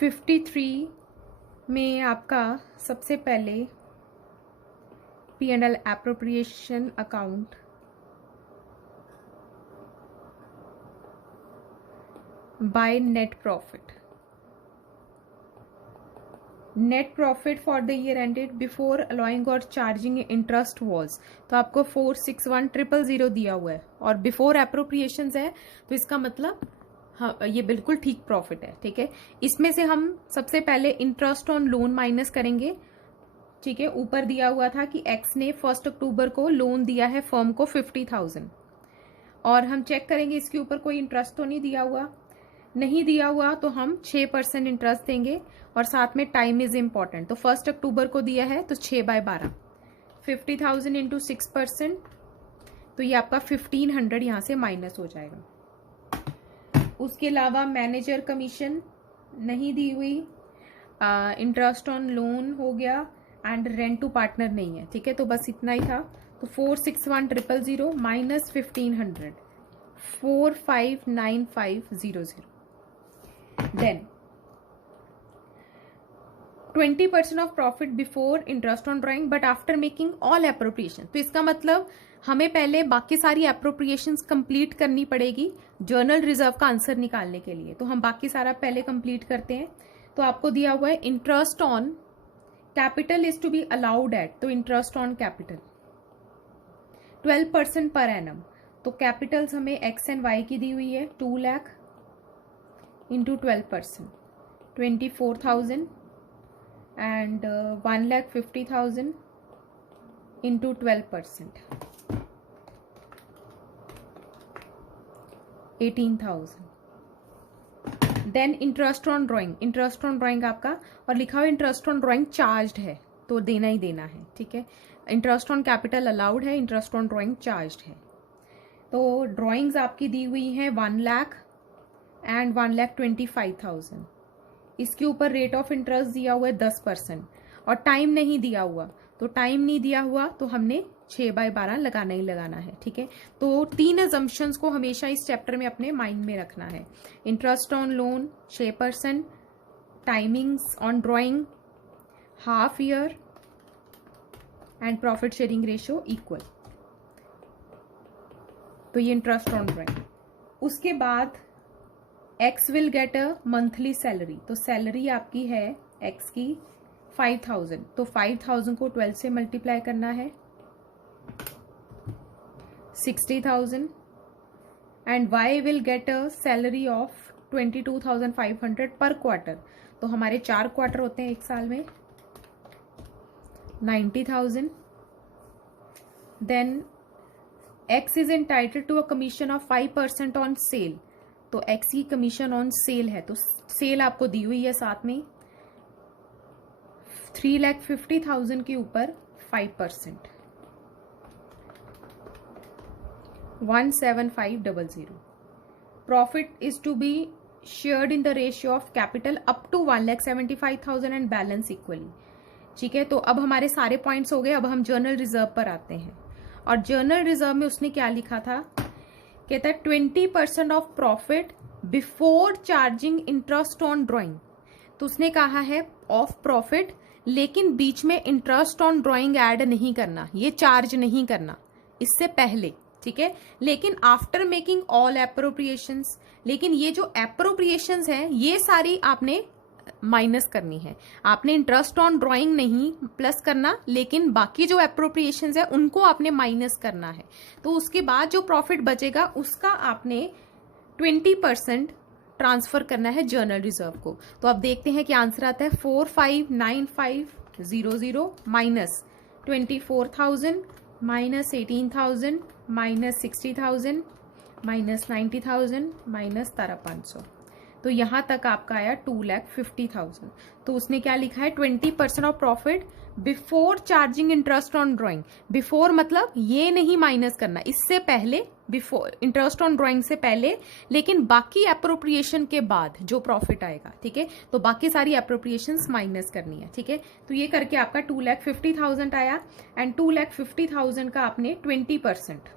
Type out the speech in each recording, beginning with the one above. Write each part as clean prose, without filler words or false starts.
53 में आपका सबसे पहले P&L appropriation account by net profit for the year ended before allowing और चार्जिंग इंटरेस्ट वॉज, तो आपको 461,000 दिया हुआ है और बिफोर एप्रोप्रिएशंस है, तो इसका मतलब हाँ ये बिल्कुल ठीक प्रॉफिट है। ठीक है, इसमें से हम सबसे पहले इंटरेस्ट ऑन लोन माइनस करेंगे। ठीक है, ऊपर दिया हुआ था कि एक्स ने 1 अक्टूबर को लोन दिया है फर्म को 50,000 और हम चेक करेंगे इसके ऊपर कोई इंटरेस्ट तो नहीं दिया हुआ। नहीं दिया हुआ तो हम 6% इंटरेस्ट देंगे और साथ में टाइम इज इम्पॉर्टेंट, तो 1 अक्टूबर को दिया है तो 6/12 50,000 इंटू 6%, तो ये आपका 1500 यहाँ से माइनस हो जाएगा। उसके अलावा मैनेजर कमीशन नहीं दी हुई, इंटरेस्ट ऑन लोन हो गया एंड रेंट टू पार्टनर नहीं है। ठीक है, तो बस इतना ही था। तो 461,000 minus 1500 459500। Then 20% of profit before interest on drawing but after making all appropriation, तो इसका मतलब हमें पहले बाकी सारी एप्रोप्रिएशंस कंप्लीट करनी पड़ेगी जर्नल रिजर्व का आंसर निकालने के लिए। तो हम बाकी सारा पहले कंप्लीट करते हैं। तो आपको दिया हुआ है interest on capital is to be allowed at, तो इंटरेस्ट ऑन कैपिटल 12% पर एनम, तो कैपिटल्स हमें एक्स एंड वाई की दी हुई है 2 lakh into 12% 24,000 and 1,50,000 into 12% 18,000। Then interest on drawing आपका और लिखा हुआ इंटरेस्ट ऑन ड्राइंग चार्ज्ड है तो देना ही देना है। ठीक है, इंटरेस्ट ऑन कैपिटल अलाउड है, इंटरेस्ट ऑन ड्राइंग चार्ज्ड है। तो ड्राइंग्स आपकी दी हुई हैं 1 लाख एंड 1,25,000। इसके ऊपर रेट ऑफ इंटरेस्ट दिया हुआ है 10% और टाइम नहीं दिया हुआ, तो टाइम नहीं दिया हुआ तो हमने 6/12 लगाना ही लगाना है। ठीक है, तो 3 अजम्पशंस को हमेशा इस चैप्टर में अपने माइंड में रखना है। Interest on loan 6%, timings on drawing half year and profit sharing ratio equal, तो ये इंटरेस्ट ऑन ड्राइंग। उसके बाद x will get a monthly salary, तो सैलरी आपकी है एक्स की 5,000, तो 5,000 को 12 से मल्टीप्लाई करना है 60,000 and Y will get a salary of 22,500 per quarter, तो हमारे 4 क्वार्टर होते हैं एक साल में 90,000। Then X is entitled to a commission of 5% on sale, तो एक्स की कमीशन ऑन सेल है, तो सेल आपको दी हुई है साथ में 3,50,000 के ऊपर 5% 17500। Profit is to be shared in the ratio of capital up to 1,75,000 and balance equally. ठीक है, तो अब हमारे सारे पॉइंट्स हो गए। अब हम जर्नल रिजर्व पर आते हैं और जर्नल रिजर्व में उसने क्या लिखा था, कहता है 20% of profit before charging interest on drawing, तो उसने कहा है ऑफ प्रॉफिट, लेकिन बीच में इंटरेस्ट ऑन ड्राइंग ऐड नहीं करना, ये चार्ज नहीं करना इससे पहले। ठीक है, लेकिन आफ्टर मेकिंग ऑल एप्रोप्रिएशंस, लेकिन ये जो एप्रोप्रिएशंस है ये सारी आपने माइनस करनी है। आपने इंटरेस्ट ऑन ड्राइंग नहीं प्लस करना, लेकिन बाकी जो एप्रोप्रिएशंस है उनको आपने माइनस करना है। तो उसके बाद जो प्रॉफिट बचेगा उसका आपने 20% ट्रांसफर करना है जर्नल रिजर्व को। तो अब देखते हैं कि आंसर आता है 459500 minus 24,000 minus 18,000 minus 60,000 minus 90,000 minus 13,500, तो यहां तक आपका आया 2,50,000। तो उसने क्या लिखा है 20% of profit before charging interest on drawing. Before मतलब ये नहीं माइनस करना, इससे पहले, बिफोर इंटरेस्ट ऑन ड्राइंग से पहले, लेकिन बाकी एप्रोप्रिएशन के बाद जो प्रॉफिट आएगा। ठीक है, तो बाकी सारी एप्रोप्रिएशंस माइनस करनी है। ठीक है, तो ये करके आपका 2,50,000 आया एंड 2,50,000 का आपने 20%,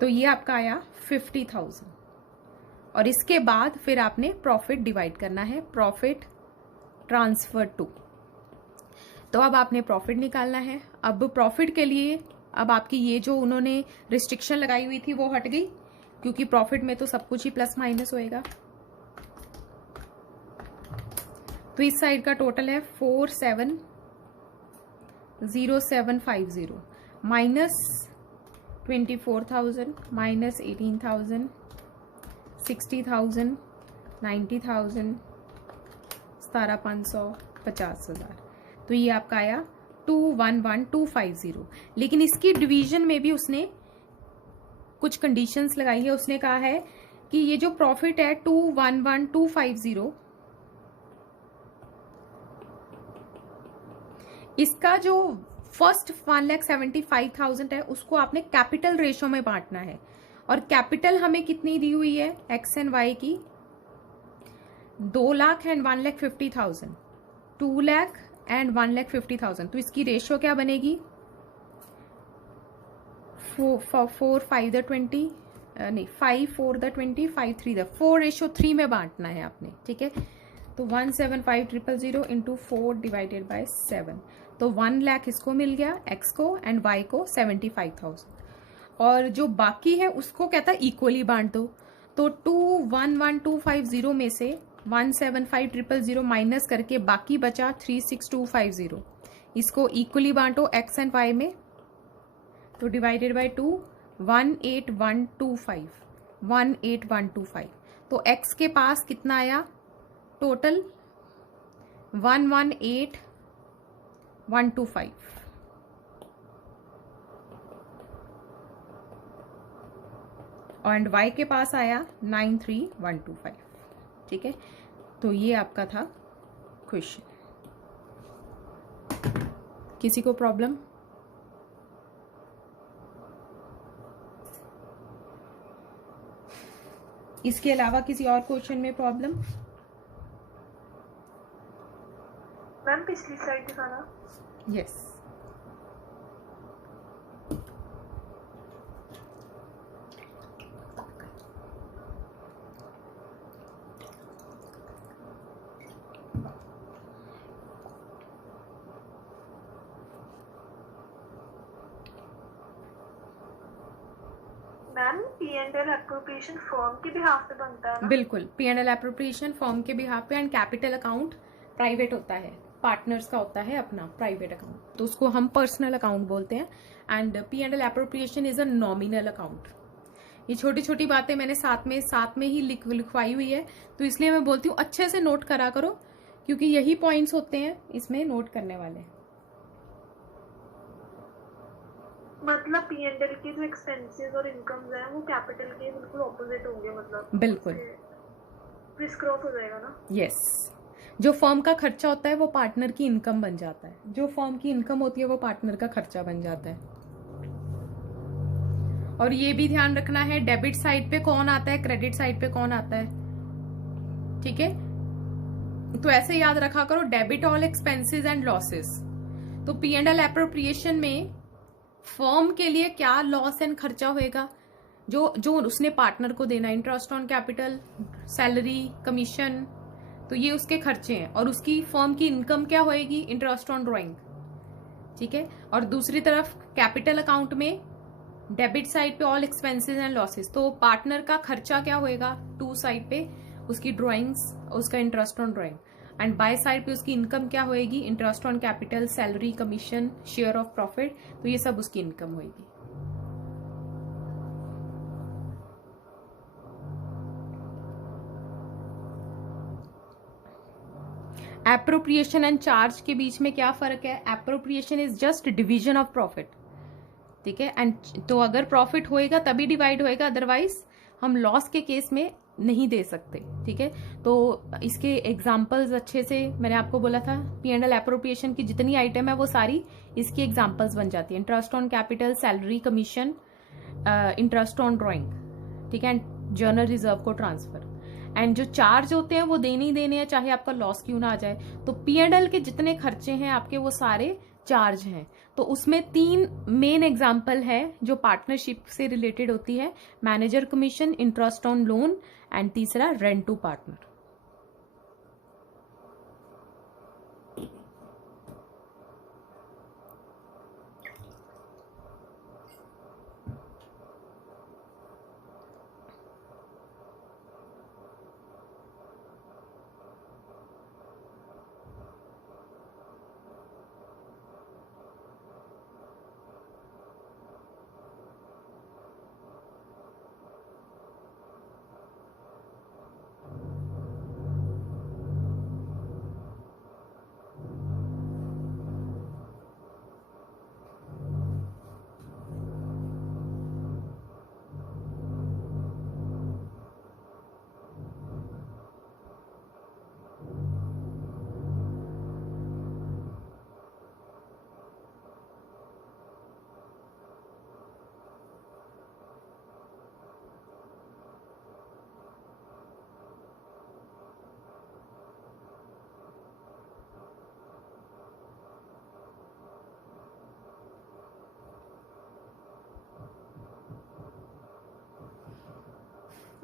तो ये आपका आया 50,000। और इसके बाद फिर आपने प्रॉफिट डिवाइड करना है, प्रॉफिट ट्रांसफर टू। तो अब आपने प्रॉफिट निकालना है। अब प्रॉफिट के लिए अब आपकी ये जो उन्होंने रिस्ट्रिक्शन लगाई हुई थी वो हट गई, क्योंकि प्रॉफिट में तो सब कुछ ही प्लस माइनस होएगा। तो इस साइड का टोटल है 470750 माइनस 24,000 माइनस 18,000 60,000 90,000 17,500 50,000। तो ये आपका आया 211,250। लेकिन इसकी डिवीजन में भी उसने कुछ कंडीशंस लगाई है। उसने कहा है कि ये जो प्रॉफिट है 211,250, इसका जो फर्स्ट 1,75,000 है उसको आपने कैपिटल रेशो में बांटना है। और कैपिटल हमें कितनी दी हुई है एक्स एंड वाई की, 2 लाख एंड 1,50,000, 2 लाख एंड 1,50,000। तो इसकी रेशो क्या बनेगी, 4 5 द 20 नहीं 5 4 द 20 5 3 द 4:3 में बांटना है आपने, ठीक है। तो 175,000 इंटू 4 डिवाइडेड बाय 7, तो 1 लाख इसको मिल गया एक्स को एंड वाई को 75,000। और जो बाकी है उसको कहता है इक्वली बांट दो। तो 211,250 में से 175,000 माइनस करके बाकी बचा 36,250, इसको इक्वली बांटो एक्स एंड वाई में। तो डिवाइडेड बाय 2 18125 18125। तो एक्स के पास कितना आया टोटल 118,125 एंड वाई के पास आया 93,125, ठीक है। तो ये आपका था क्वेश्चन। किसी को प्रॉब्लम? इसके अलावा किसी और क्वेश्चन में प्रॉब्लम? मैम पिछली स्लाइड दिखाना। Yes ma'am P&L appropriation firm के बिहाफ पे बनता है ना? बिल्कुल, P&L एप्रोप्रिएशन फर्म के बिहाफ पे एंड कैपिटल अकाउंट प्राइवेट होता है, पार्टनर्स का होता है अपना प्राइवेट अकाउंट, तो उसको हम पर्सनल अकाउंट बोलते हैं। And P&L appropriation is a nominal account. ये छोटी छोटी बातें मैंने साथ में ही लिखवाई हुई है, तो इसलिए मैं बोलती हूँ अच्छे से नोट करा करो, क्योंकि यही पॉइंट्स होते हैं इसमें नोट करने वाले। मतलब P&L के जो एक्सपेंसेस और इनकम्स हैं वो कैपिटल के बिल्कुल ऑपोजिट होंगे, मतलब बिल्कुल क्रिस क्रॉस हो जाएगा ना? यस। जो फर्म का खर्चा होता है वो पार्टनर की इनकम बन जाता है, जो फर्म की इनकम होती है वो पार्टनर का खर्चा बन जाता है। और ये भी ध्यान रखना है डेबिट साइड पे कौन आता है, क्रेडिट साइड पे कौन आता है, ठीक है। तो ऐसे याद रखा करो, debit all expenses and losses. तो P&L एप्रोप्रिएशन में फर्म के लिए क्या लॉस एंड खर्चा होएगा, जो उसने पार्टनर को देना, interest on capital, salary, commission, तो ये उसके खर्चे हैं। और उसकी फर्म की इनकम क्या होएगी, इंटरेस्ट ऑन ड्रॉइंग, ठीक है। और दूसरी तरफ कैपिटल अकाउंट में डेबिट साइड पे ऑल एक्सपेंसेस एंड लॉसेस, तो पार्टनर का खर्चा क्या होएगा टू साइड पे, उसकी ड्रॉइंग्स, उसका interest on drawing, and by side पे उसकी इनकम क्या होएगी, interest on capital, salary, commission, share of profit, तो ये सब उसकी इनकम होएगी। एप्रोप्रिएशन एंड चार्ज के बीच में क्या फर्क है, appropriation is just division of profit, ठीक है। एंड तो अगर प्रॉफिट होएगा तभी डिवाइड होएगा, अदरवाइज हम लॉस के केस में नहीं दे सकते, ठीक है। तो इसके एग्जांपल्स अच्छे से मैंने आपको बोला था, P&L एप्रोप्रिएशन की जितनी आइटम है वो सारी इसकी एग्जांपल्स बन जाती है, interest on capital, salary, commission, interest on drawing, ठीक है, एंड जर्नल रिजर्व को ट्रांसफर। एंड जो चार्ज होते हैं वो देने ही देने हैं, चाहे आपका लॉस क्यों ना आ जाए। तो P&L के जितने खर्चे हैं आपके वो सारे चार्ज हैं। तो उसमें 3 मेन एग्जाम्पल है जो पार्टनरशिप से रिलेटेड होती है, manager commission, interest on loan and तीसरा रेंट टू पार्टनर।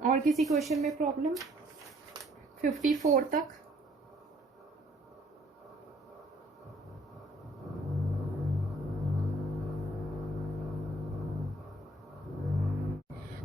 और किसी क्वेश्चन में प्रॉब्लम 54 तक?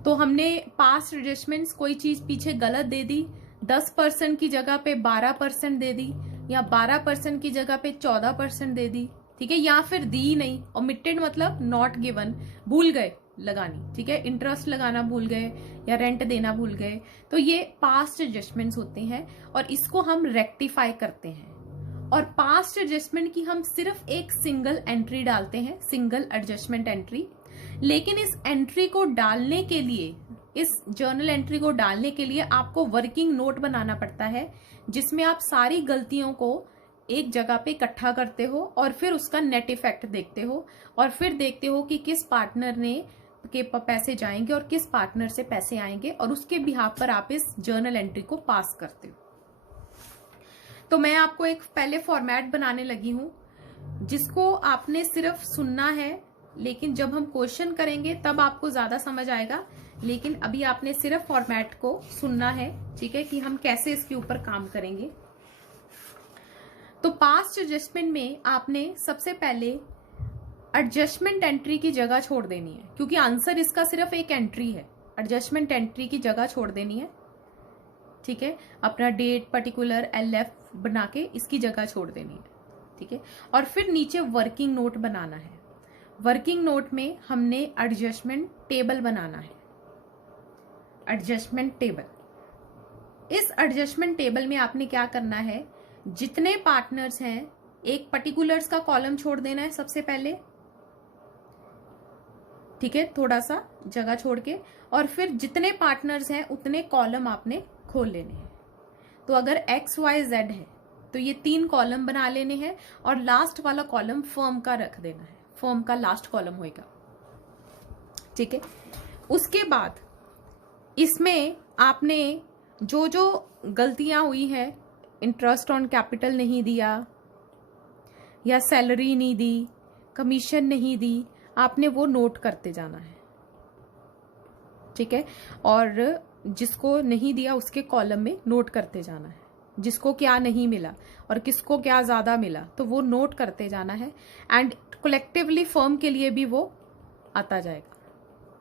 तो हमने पास्ट एडजस्टमेंट्स, कोई चीज पीछे गलत दे दी, 10% की जगह पे 12% दे दी, या 12% की जगह पे 14% दे दी, ठीक है, या फिर दी नहीं। ओमिटेड मतलब नॉट गिवन, भूल गए लगानी, ठीक है, इंटरेस्ट लगाना भूल गए या रेंट देना भूल गए, तो ये पास्ट एडजस्टमेंट्स होते हैं और इसको हम रेक्टिफाई करते हैं। और पास्ट एडजस्टमेंट की हम सिर्फ एक सिंगल एंट्री डालते हैं, सिंगल एडजस्टमेंट एंट्री। लेकिन इस एंट्री को डालने के लिए, इस जर्नल एंट्री को डालने के लिए आपको वर्किंग नोट बनाना पड़ता है, जिसमें आप सारी गलतियों को एक जगह पे इकट्ठा करते हो और फिर उसका नेट इफेक्ट देखते हो और फिर देखते हो कि किस पार्टनर ने के पैसे जाएंगे और किस पार्टनर से पैसे आएंगे, और उसके बिहाफ पर आप इस जर्नल एंट्री को पास करते हो। तो मैं आपको एक पहले फॉर्मेट बनाने लगी हूं जिसको आपने सिर्फ सुनना है, लेकिन जब हम क्वेश्चन करेंगे तब आपको ज्यादा समझ आएगा। लेकिन अभी आपने सिर्फ फॉर्मेट को सुनना है, ठीक है, कि हम कैसे इसके ऊपर काम करेंगे। तो पास्ट एडजस्टमेंट में आपने सबसे पहले एडजस्टमेंट एंट्री की जगह छोड़ देनी है, क्योंकि आंसर इसका सिर्फ एक एंट्री है। एडजस्टमेंट एंट्री की जगह छोड़ देनी है, ठीक है, अपना डेट पर्टिकुलर LF बना के इसकी जगह छोड़ देनी है, ठीक है। और फिर नीचे वर्किंग नोट बनाना है। वर्किंग नोट में हमने एडजस्टमेंट टेबल बनाना है, एडजस्टमेंट टेबल। इस एडजस्टमेंट टेबल में आपने क्या करना है, जितने पार्टनर्स हैं एक पर्टिकुलर्स का कॉलम छोड़ देना है सबसे पहले, ठीक है, थोड़ा सा जगह छोड़ के, और फिर जितने पार्टनर्स हैं उतने कॉलम आपने खोल लेने हैं। तो अगर XYZ है तो ये 3 कॉलम बना लेने हैं और लास्ट वाला कॉलम फर्म का रख देना है, फर्म का लास्ट कॉलम होएगा, ठीक है। उसके बाद इसमें आपने जो जो गलतियां हुई है, इंटरेस्ट ऑन कैपिटल नहीं दिया या सैलरी नहीं दी, कमीशन नहीं दी, आपने वो नोट करते जाना है, ठीक है। और जिसको नहीं दिया उसके कॉलम में नोट करते जाना है, जिसको क्या नहीं मिला और किसको क्या ज्यादा मिला, तो वो नोट करते जाना है। एंड कलेक्टिवली फर्म के लिए भी वो आता जाएगा,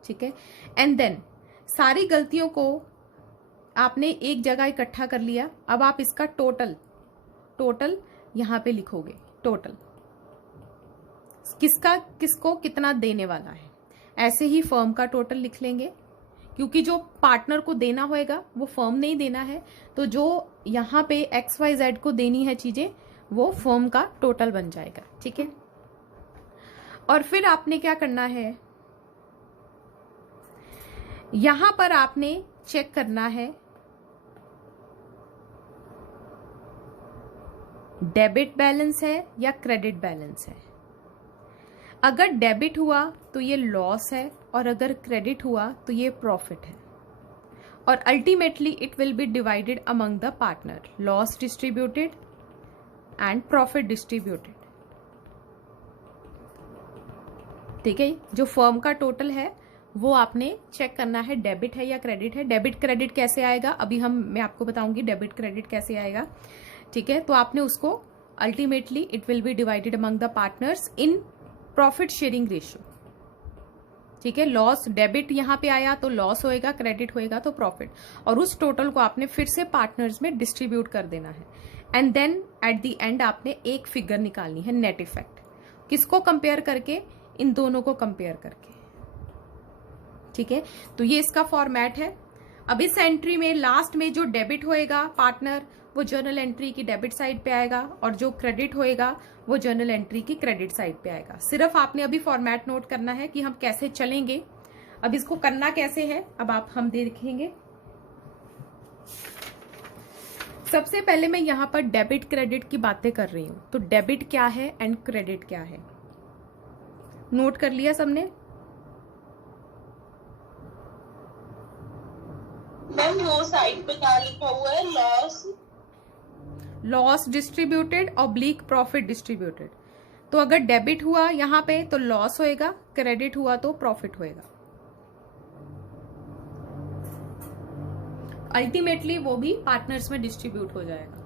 ठीक है। एंड देन सारी गलतियों को आपने एक जगह इकट्ठा कर लिया। अब आप इसका टोटल यहां पे लिखोगे, टोटल किसका किसको कितना देने वाला है। ऐसे ही फर्म का टोटल लिख लेंगे, क्योंकि जो पार्टनर को देना होएगा वो फर्म नहीं देना है, तो जो यहाँ पे XYZ को देनी है चीजें वो फर्म का टोटल बन जाएगा, ठीक है। और फिर आपने क्या करना है, यहां पर आपने चेक करना है डेबिट बैलेंस है या क्रेडिट बैलेंस है। अगर डेबिट हुआ तो ये लॉस है और अगर क्रेडिट हुआ तो ये प्रॉफिट है। और ultimately it will be divided among the partner, loss distributed and profit distributed. ठीक है, जो फर्म का टोटल है वो आपने चेक करना है डेबिट है या क्रेडिट है। डेबिट क्रेडिट कैसे आएगा अभी मैं आपको बताऊंगी डेबिट क्रेडिट कैसे आएगा। ठीक है, तो आपने उसको ultimately it will be divided among the partners in profit sharing ratio. ठीक है, लॉस डेबिट यहाँ पे आया तो लॉस होएगा, क्रेडिट होएगा तो प्रॉफिट, और उस टोटल को आपने फिर से पार्टनर्स में डिस्ट्रीब्यूट कर देना है। And then at the end आपने एक फिगर निकालनी है नेट इफेक्ट। किसको कंपेयर करके? इन दोनों को कंपेयर करके। ठीक है, तो ये इसका फॉर्मेट है। अब इस एंट्री में लास्ट में जो डेबिट होएगा पार्टनर वो जर्नल एंट्री की डेबिट साइड पे आएगा, और जो क्रेडिट होएगा वो जर्नल एंट्री की क्रेडिट साइड पे आएगा। सिर्फ आपने अभी फॉर्मेट नोट करना है कि हम कैसे चलेंगे। अब इसको करना कैसे है अब हम देखेंगे। सबसे पहले मैं यहाँ पर डेबिट क्रेडिट की बातें कर रही हूं, तो डेबिट क्या है एंड क्रेडिट क्या है, नोट कर लिया सबने? मैम वो साइड पे क्या लिखा हुआ है? Loss distributed oblique profit distributed. तो अगर डेबिट हुआ यहाँ पे तो लॉस होएगा, क्रेडिट हुआ तो प्रॉफिट होएगा। अल्टीमेटली वो भी पार्टनर्स में डिस्ट्रीब्यूट हो जाएगा।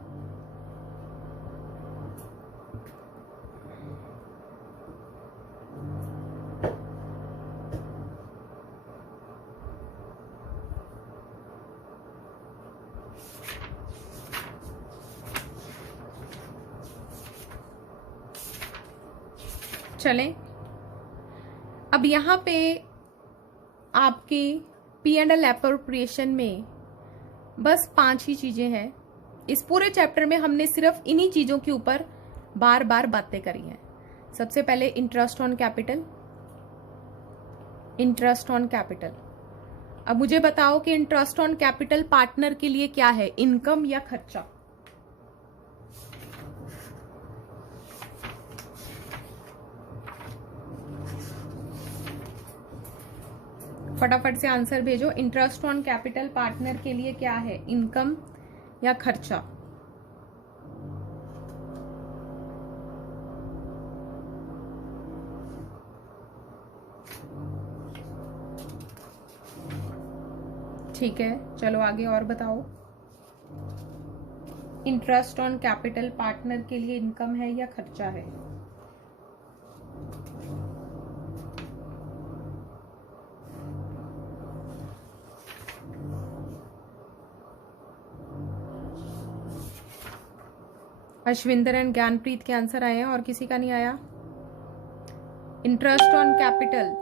चलें, अब यहाँ पे आपकी P&L एप्रोप्रिएशन में बस 5 ही चीजें हैं। इस पूरे चैप्टर में हमने सिर्फ इन्हीं चीजों के ऊपर बार बार बातें करी हैं। सबसे पहले interest on capital. Interest on capital, अब मुझे बताओ कि इंटरेस्ट ऑन कैपिटल पार्टनर के लिए क्या है, इनकम या खर्चा? फटाफट से आंसर भेजो। इंटरेस्ट ऑन कैपिटल पार्टनर के लिए क्या है, इनकम या खर्चा? ठीक है, चलो आगे और बताओ। इंटरेस्ट ऑन कैपिटल पार्टनर के लिए इनकम है या खर्चा है? अश्विंदर एंड ज्ञानप्रीत के आंसर आए हैं, और किसी का नहीं आया। इंटरेस्ट ऑन कैपिटल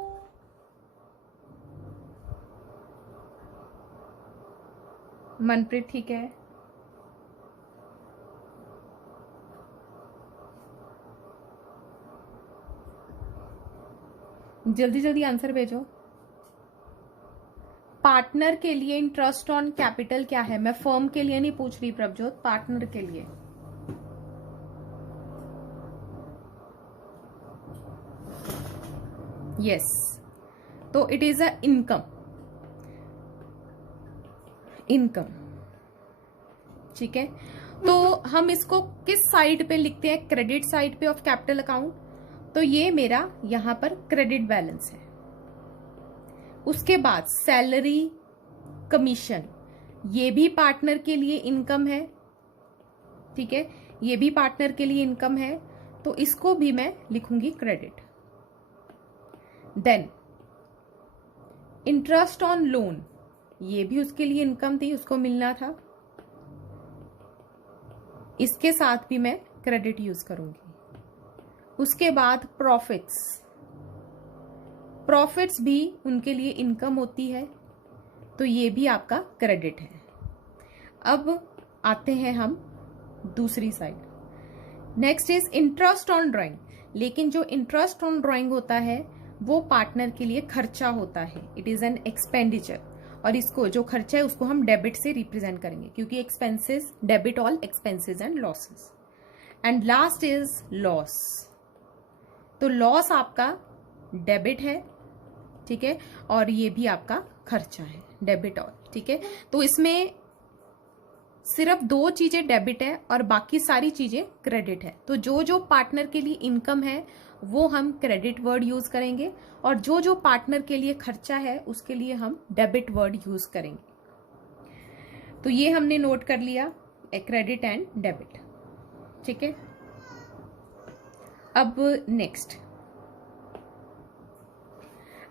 मनप्रीत ठीक है। जल्दी जल्दी आंसर भेजो। पार्टनर के लिए इंटरेस्ट ऑन कैपिटल क्या है? मैं फर्म के लिए नहीं पूछ रही प्रभजोत, पार्टनर के लिए। यस, तो it is a income. Income, ठीक है। तो हम इसको किस साइड पे लिखते हैं? क्रेडिट साइड पे ऑफ कैपिटल अकाउंट। तो ये मेरा यहां पर क्रेडिट बैलेंस है। उसके बाद सैलरी, कमीशन, ये भी पार्टनर के लिए इनकम है। ठीक है, ये भी पार्टनर के लिए इनकम है, तो इसको भी मैं लिखूंगी credit. Then interest on loan, ये भी उसके लिए इनकम थी, उसको मिलना था, इसके साथ भी मैं क्रेडिट यूज करूंगी। उसके बाद प्रॉफिट्स, प्रॉफिट्स भी उनके लिए इनकम होती है, तो ये भी आपका क्रेडिट है। अब आते हैं हम दूसरी side. Next is interest on drawing. लेकिन जो इंटरेस्ट ऑन ड्राइंग होता है वो पार्टनर के लिए खर्चा होता है, इट इज एन एक्सपेंडिचर, और इसको जो खर्चा है उसको हम डेबिट से रिप्रेजेंट करेंगे, क्योंकि expenses, debit all expenses and losses. And last is loss. तो लॉस आपका डेबिट है, ठीक है, और ये भी आपका खर्चा है, डेबिट ऑल। ठीक है, तो इसमें सिर्फ 2 चीजें डेबिट है और बाकी सारी चीजें क्रेडिट है। तो जो जो पार्टनर के लिए इनकम है वो हम क्रेडिट वर्ड यूज करेंगे और जो जो पार्टनर के लिए खर्चा है उसके लिए हम डेबिट वर्ड यूज करेंगे। तो ये हमने नोट कर लिया, क्रेडिट एंड डेबिट। ठीक है, अब नेक्स्ट,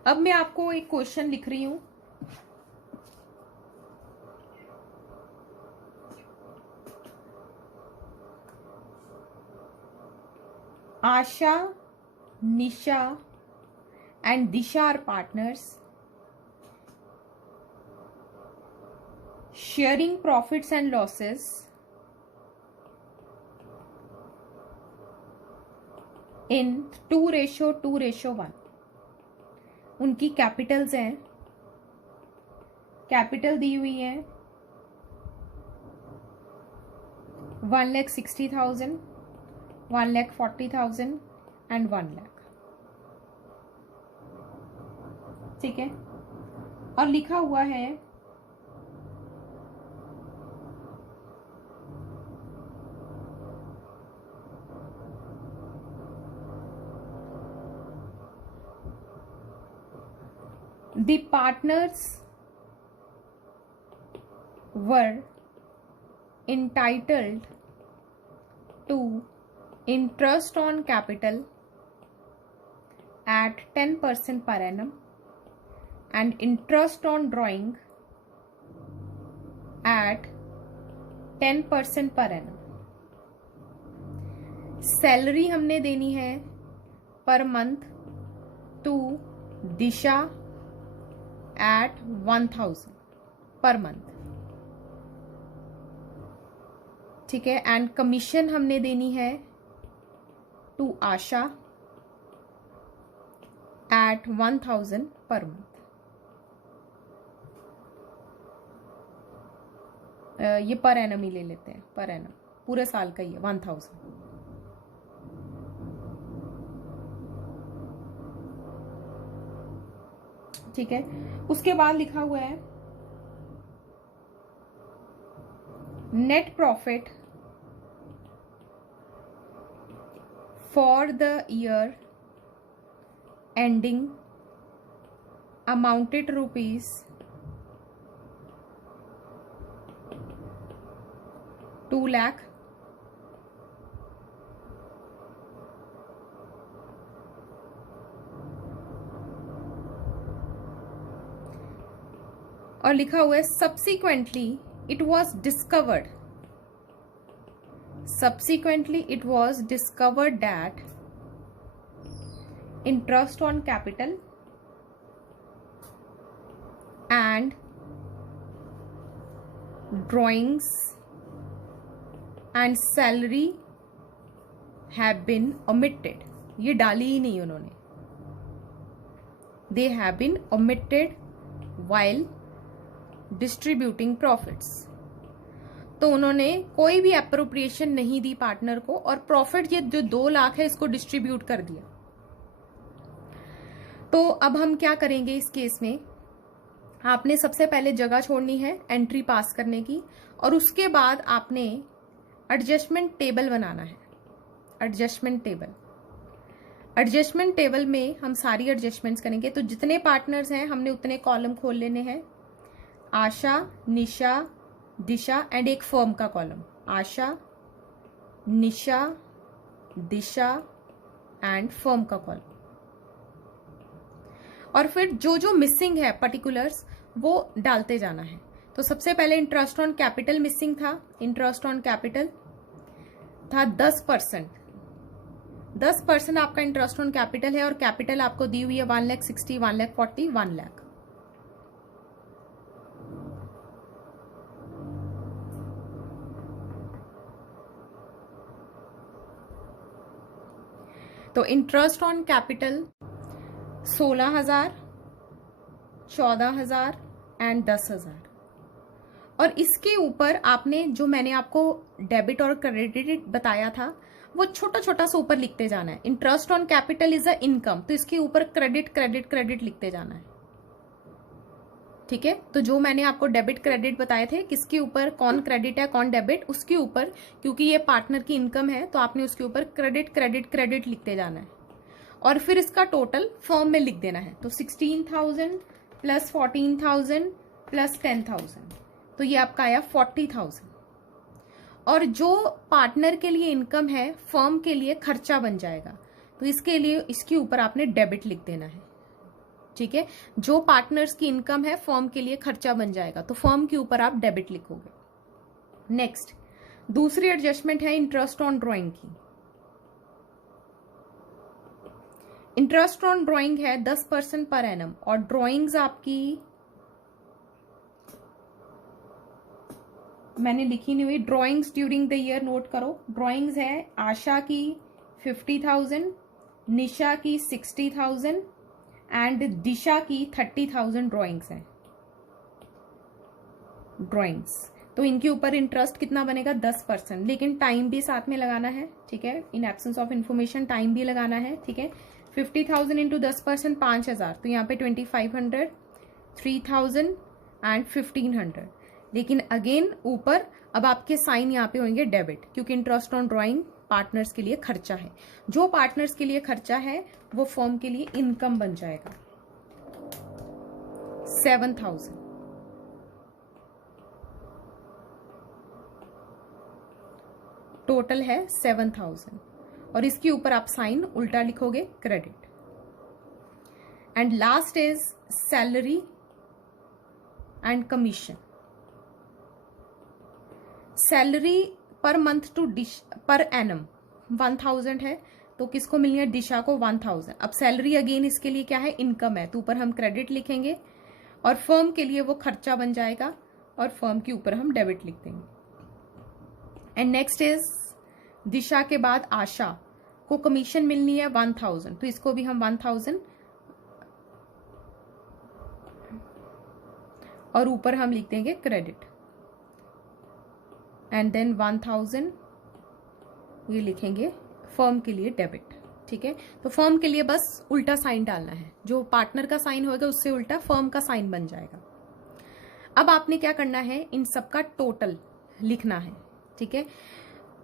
अब मैं आपको एक क्वेश्चन लिख रही हूं। आशा, निशा and Disha are partners, sharing profits and losses in 2:2:1। उनकी कैपिटल्स हैं, कैपिटल दी हुई है 1,60,000, 1,40,000 एंड 1 लाख। ठीक है, और लिखा हुआ है the partners were entitled to interest on capital at 10% per annum and interest on drawing at 10% per annum। Salary हमने देनी है पर month to Disha at 1,000 per month. ठीक है, एंड कमीशन हमने देनी है to Asha at 1,000 per month. ये पर एनम ही ले लेते हैं, पर एनम पूरे साल का ही है 1,000। ठीक है, उसके बाद लिखा हुआ है net profit for the year ending amounted rupees 2 lakh और लिखा हुआ है subsequently it was discovered that interest on capital and drawings and salary have been omitted. ये डाली ही नहीं उन्होंने, they have been omitted while distributing profits. तो उन्होंने कोई भी एप्रोप्रिएशन नहीं दी पार्टनर को और प्रॉफिट ये जो 2 लाख है इसको डिस्ट्रीब्यूट कर दिया। तो अब हम क्या करेंगे इस केस में, आपने सबसे पहले जगह छोड़नी है एंट्री पास करने की और उसके बाद आपने एडजस्टमेंट टेबल बनाना है। एडजस्टमेंट टेबल में हम सारी एडजस्टमेंट्स करेंगे। तो जितने पार्टनर्स हैं हमने उतने कॉलम खोल लेने हैं, आशा, निशा, दिशा एंड एक फर्म का column, Asha, Nisha, Disha and firm का कॉलम। और फिर जो जो मिसिंग है पर्टिकुलर्स वो डालते जाना है। तो सबसे पहले इंटरेस्ट ऑन कैपिटल मिसिंग था, इंटरेस्ट ऑन कैपिटल था 10%। 10% आपका इंटरेस्ट ऑन कैपिटल है और कैपिटल आपको दी हुई है 1,60,000, 1,40,000, 1 लाख। तो इंटरेस्ट ऑन कैपिटल 16,000, 14,000 एंड 10,000। और इसके ऊपर आपने जो मैंने आपको डेबिट और क्रेडिट बताया था वो छोटा छोटा सा ऊपर लिखते जाना है। Interest on capital is a income, तो इसके ऊपर क्रेडिट क्रेडिट क्रेडिट लिखते जाना है। ठीक है। तो जो मैंने आपको डेबिट क्रेडिट बताए थे, किसके ऊपर कौन क्रेडिट है कौन डेबिट, उसके ऊपर, क्योंकि ये पार्टनर की इनकम है तो आपने उसके ऊपर क्रेडिट क्रेडिट क्रेडिट लिखते जाना है और फिर इसका टोटल फर्म में लिख देना है। तो 16,000 प्लस 14,000 प्लस 10,000, तो ये आपका आया 40,000। और जो पार्टनर के लिए इनकम है फर्म के लिए खर्चा बन जाएगा, तो इसके लिए इसके ऊपर आपने डेबिट लिख देना है। ठीक है, जो पार्टनर्स की इनकम है फर्म के लिए खर्चा बन जाएगा, तो फर्म के ऊपर आप डेबिट लिखोगे। नेक्स्ट, दूसरी एडजस्टमेंट है इंटरेस्ट ऑन ड्रॉइंग की। इंटरेस्ट ऑन ड्रॉइंग है 10% पर एनम, और ड्रॉइंग्स आपकी मैंने लिखी नहीं हुई। Drawings during the year note करो। ड्रॉइंग्स है आशा की 50,000, निशा की 60,000 एंड दिशा की 30,000 ड्रॉइंग्स हैं। ड्रॉइंग्स तो इनके ऊपर इंटरेस्ट कितना बनेगा 10%, लेकिन टाइम भी साथ में लगाना है। ठीक है, in absence of information time भी लगाना है। ठीक है, 50,000 इंटू 10% 5,000, तो यहाँ पे 2,500, 3,000 एंड 1,500। लेकिन अगेन ऊपर अब आपके साइन यहाँ पे होंगे डेबिट, क्योंकि इंटरेस्ट ऑन ड्रॉइंग पार्टनर्स के लिए खर्चा है। जो पार्टनर्स के लिए खर्चा है वो फर्म के लिए इनकम बन जाएगा 7,000। टोटल है 7,000 और इसके ऊपर आप साइन उल्टा लिखोगे credit. And last is salary and commission. Salary per month to per annum 1,000 है, तो किसको मिलनी है, दिशा को 1,000। अब सैलरी अगेन इसके लिए क्या है, इनकम है, तो ऊपर हम क्रेडिट लिखेंगे और फर्म के लिए वो खर्चा बन जाएगा और फर्म के ऊपर हम डेबिट लिख देंगे। एंड नेक्स्ट इज दिशा के बाद आशा को कमीशन मिलनी है 1,000, तो इसको भी हम 1,000 और ऊपर हम लिख देंगे क्रेडिट एंड देन 1,000 ये लिखेंगे फर्म के लिए डेबिट। ठीक है, तो फर्म के लिए बस उल्टा साइन डालना है, जो पार्टनर का साइन होगा उससे उल्टा फर्म का साइन बन जाएगा। अब आपने क्या करना है, इन सब का टोटल लिखना है। ठीक है,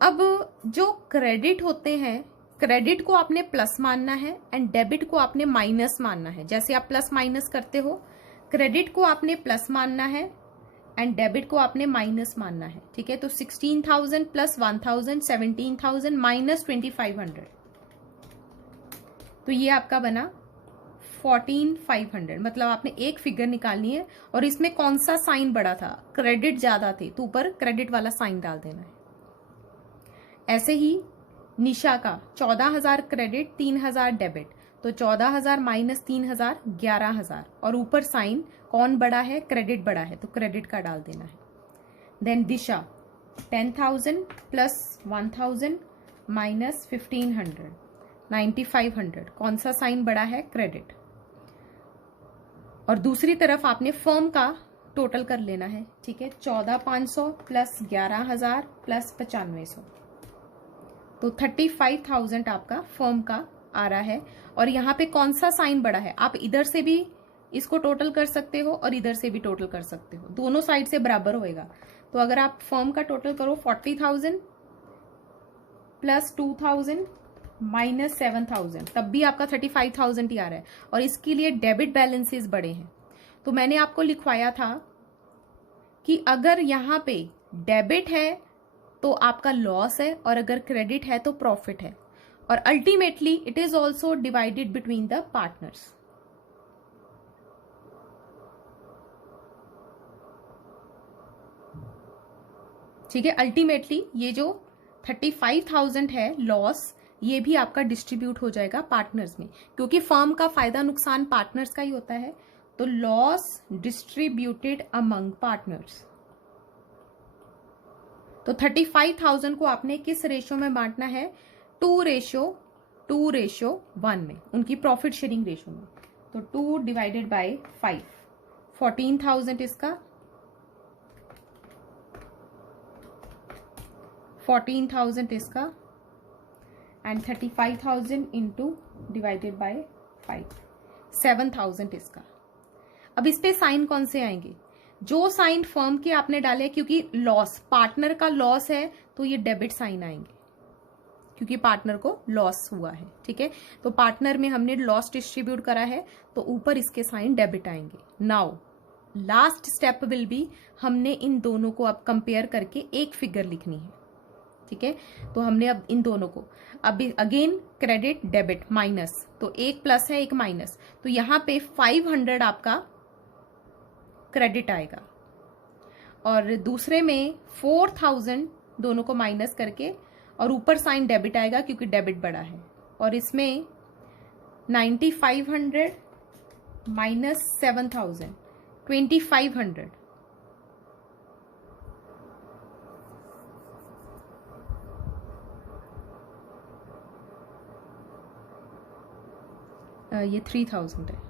अब जो क्रेडिट होते हैं, क्रेडिट को आपने प्लस मानना है एंड डेबिट को आपने माइनस मानना है। जैसे आप प्लस माइनस करते हो, क्रेडिट को आपने प्लस मानना है एंड डेबिट को आपने माइनस मानना है। ठीक है, तो 16,000 प्लस 1,000 17,000 माइनस 2,500, तो ये आपका बना 14,500। मतलब आपने एक फिगर निकालनी है और इसमें कौन सा साइन बड़ा था, क्रेडिट ज्यादा थे, तो ऊपर क्रेडिट वाला साइन डाल देना है। ऐसे ही निशा का 14,000 क्रेडिट 3,000 डेबिट, तो 14,000 माइनस 3,000 11,000 और ऊपर साइन कौन बड़ा है, क्रेडिट बड़ा है, तो क्रेडिट का डाल देना है। देन दिशा 10,000 प्लस 1,000 माइनस 1,500 9,500, कौन सा साइन बड़ा है, क्रेडिट। और दूसरी तरफ आपने फर्म का टोटल कर लेना है। ठीक है, 14,500 प्लस 11,000 प्लस 9,500, तो 35,000 आपका फर्म का आ रहा है। और यहाँ पे कौन सा साइन बड़ा है, आप इधर से भी इसको टोटल कर सकते हो और इधर से भी टोटल कर सकते हो, दोनों साइड से बराबर होएगा। तो अगर आप फर्म का टोटल करो 40,000 प्लस 2,000 माइनस 7,000, तब भी आपका 35,000 ही आ रहा है और इसके लिए डेबिट बैलेंसेस बड़े हैं। तो मैंने आपको लिखवाया था कि अगर यहाँ पे डेबिट है तो आपका लॉस है और अगर क्रेडिट है तो प्रॉफिट है, और ultimately it is also divided between the partners. ठीक है, अल्टीमेटली ये जो 35,000 है लॉस, ये भी आपका डिस्ट्रीब्यूट हो जाएगा पार्टनर्स में, क्योंकि फर्म का फायदा नुकसान पार्टनर्स का ही होता है। तो लॉस डिस्ट्रीब्यूटेड अमंग पार्टनर्स। तो 35,000 को आपने किस रेशियो में बांटना है, 2:1 में, उनकी प्रॉफिट शेयरिंग रेशियो में। तो 2 डिवाइडेड बाय 5, 14,000 इसका, 14,000 इसका एंड 35,000 इंटू डिवाइडेड बाय 5, 7,000 इसका। अब इस पे साइन कौन से आएंगे, जो साइन फर्म के आपने डाले, क्योंकि लॉस, पार्टनर का लॉस है तो ये डेबिट साइन आएंगे, क्योंकि पार्टनर को लॉस हुआ है, ठीक है। तो पार्टनर में हमने लॉस डिस्ट्रीब्यूट करा है तो ऊपर इसके साइन डेबिट आएंगे। Now last step will be, हमने इन दोनों को अब कंपेयर करके एक फिगर लिखनी है, ठीक है। तो हमने अब इन दोनों को, अब अगेन क्रेडिट डेबिट माइनस, तो एक प्लस है एक माइनस, तो यहां पे 500 आपका क्रेडिट आएगा और दूसरे में 4000 दोनों को माइनस करके और ऊपर साइन डेबिट आएगा क्योंकि डेबिट बड़ा है, और इसमें 9500 माइनस 7000 2500, ये 3000 है।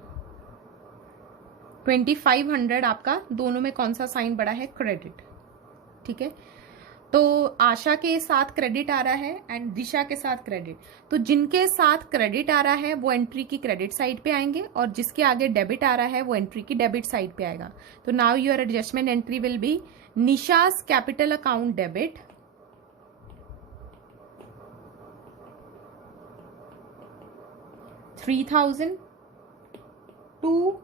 2500 आपका दोनों में कौन सा साइन बड़ा है, क्रेडिट, ठीक है। तो आशा के साथ क्रेडिट आ रहा है एंड दिशा के साथ क्रेडिट, तो जिनके साथ क्रेडिट आ रहा है वो एंट्री की क्रेडिट साइड पे आएंगे और जिसके आगे डेबिट आ रहा है वो एंट्री की डेबिट साइड पे आएगा। तो now your adjustment entry will be Nisha's capital account debit, $3000 to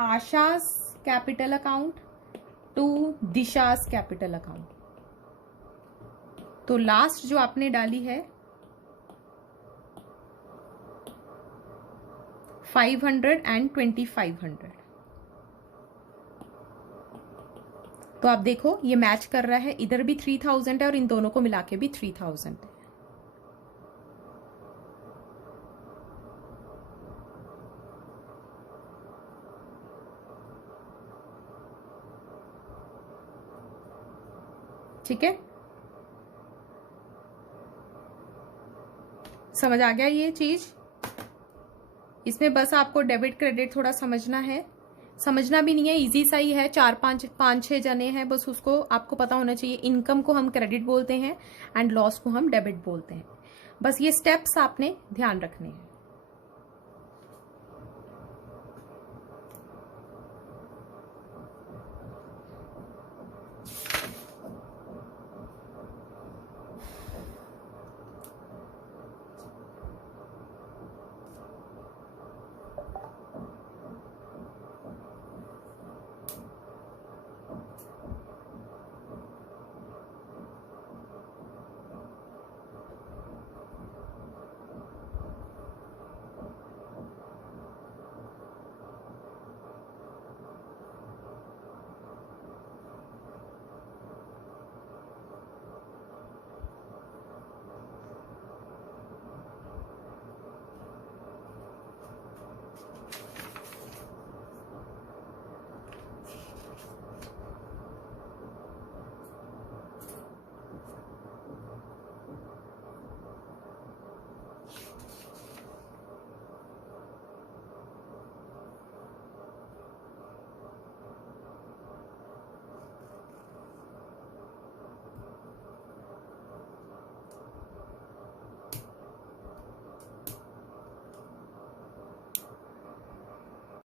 Asha's capital account to Disha's capital account. तो लास्ट जो आपने डाली है 500 एंड 2500, तो आप देखो ये मैच कर रहा है, इधर भी 3000 है और इन दोनों को मिला के भी 3000 है। ठीक है, समझ आ गया ये चीज। इसमें बस आपको डेबिट क्रेडिट थोड़ा समझना है, समझना भी नहीं है, इजी सा ही है, 4-5-6 जने हैं, बस उसको आपको पता होना चाहिए। इनकम को हम क्रेडिट बोलते हैं एंड लॉस को हम डेबिट बोलते हैं, बस ये स्टेप्स आपने ध्यान रखने हैं।